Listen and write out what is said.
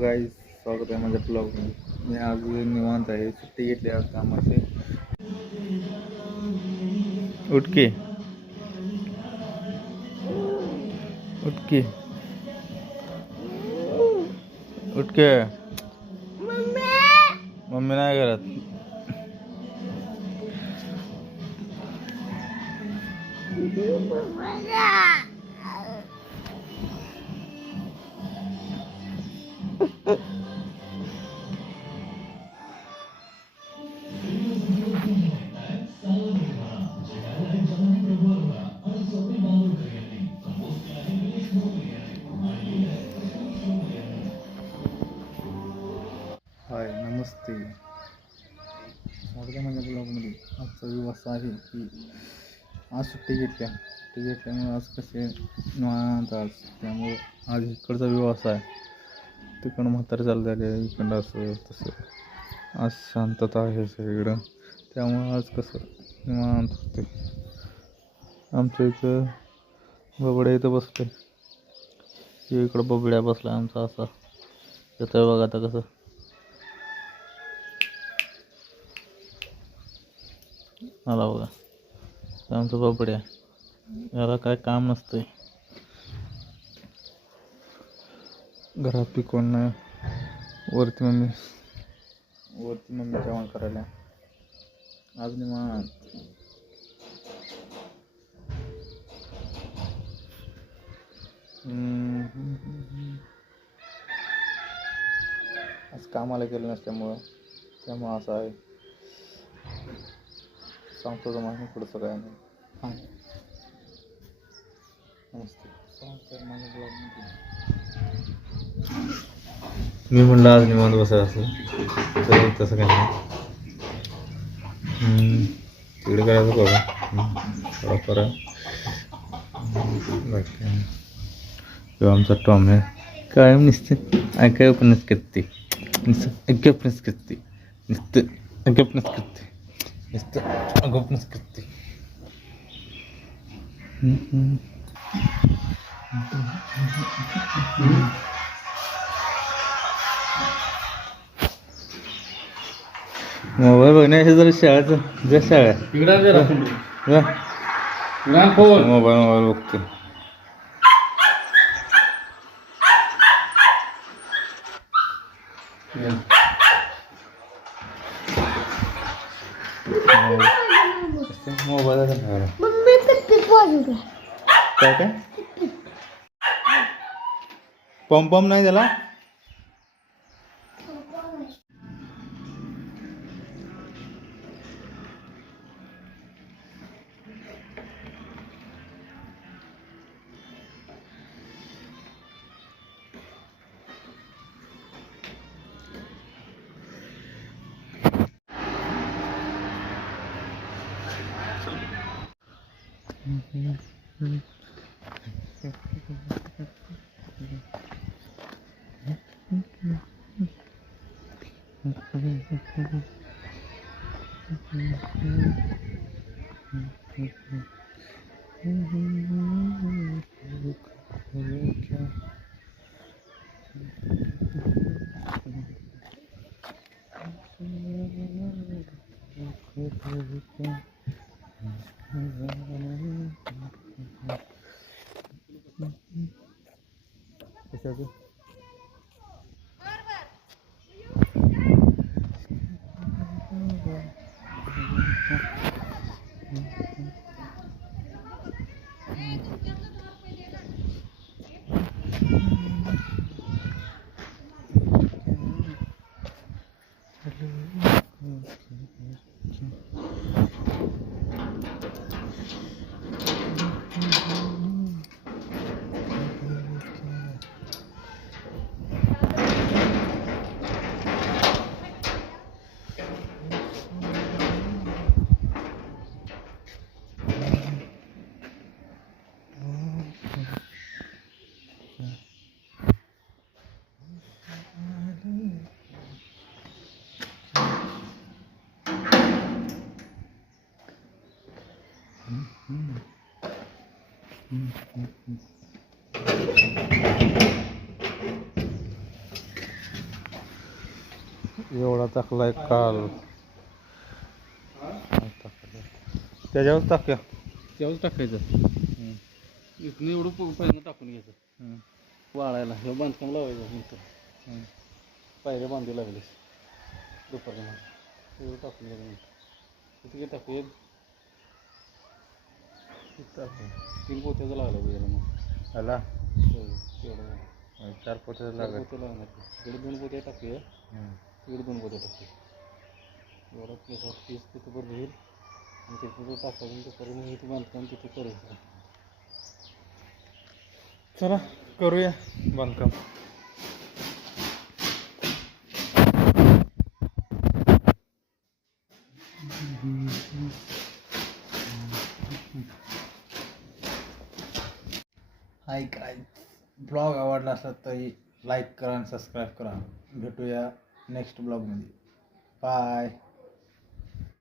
Guys, स्वागत आहे माझ्या ब्लॉगमध्ये. मी आज निवांत आहे, सुट्टी घेतली आज कामाची. उठके उठके उठके मम्मी नाही करत. हाय, नमस्ते, स्वागत आहे माझ्या ब्लॉगमध्ये. आजचा दिवस असा आहे की आज सुट्टी घेतल्यामुळे आज कसे निवांत आज. त्यामुळं आज इकडचा व्यवसाय आहे, तिकडं म्हातारे चालू झाले, इकडं असं तसं. आज शांतता आहे सगळीकडं, त्यामुळं आज कसं निवांत होते. आमच्या इथं बबड्या इथं बसते, इकडं बबड्या बसला आमचा असा. येतोय बघा आता कसं आला बघा आमचं बबड्या. याला काय काम नसतंय, घरात बी कोण नाही. वरती मम्मी जेवण करायला आज निवांत. आज कामाला गेलं नसल्यामुळं असं आहे. सांगतो तुम्हाला पुढचं काय नाही. हां, नमस्ते, मी म्हणलं आज निवांत बसायचं असं, तर तसं काय नाही. तिकडे करायचं थोडा करा. किंवा आमचा टॉम आहे, कायम नुसते ऐकायपणच करते, नुसतं ऐकायपणच करते, नुसतं ऐकायपणच करते, नुसतं अगोपणच करते. मोबाईल बघण्याच्या जरा शाळेचं ज्या शाळा मोबाईल बघते. मोबाईल काय काय पम नाही त्याला. एवढा टाकलाय काल. त्याच्यावर टाकूया. त्यावरच टाकायचं. इथून एवढं पहिलं टाकून घ्यायचं वाळायला. हे बांधकाम लावायचं नंतर पायऱ्या बांधू लागले दुपारच्या मध्ये एवढं टाकून घ्यायचं नंतर किती टाकूया. 3 पोत्याचं लागला पाहिजे मग आला तेवढं 4 पोते 4 लागत. पोते लागणार. इकडे 2 पोते टाकूया. तिकडे 2 पोते टाकूया. एवढा पीस तिथं बरं होईल आणि तिथं टाकायचं तिथं हे ते बांधकाम तिथे करायचं. चला करूया बांधकाम. हाय काय ब्लॉग आवडला असला तरी लाईक करा आणि सबस्क्राईब करा. भेटूया नेक्स्ट ब्लॉगमध्ये. बाय.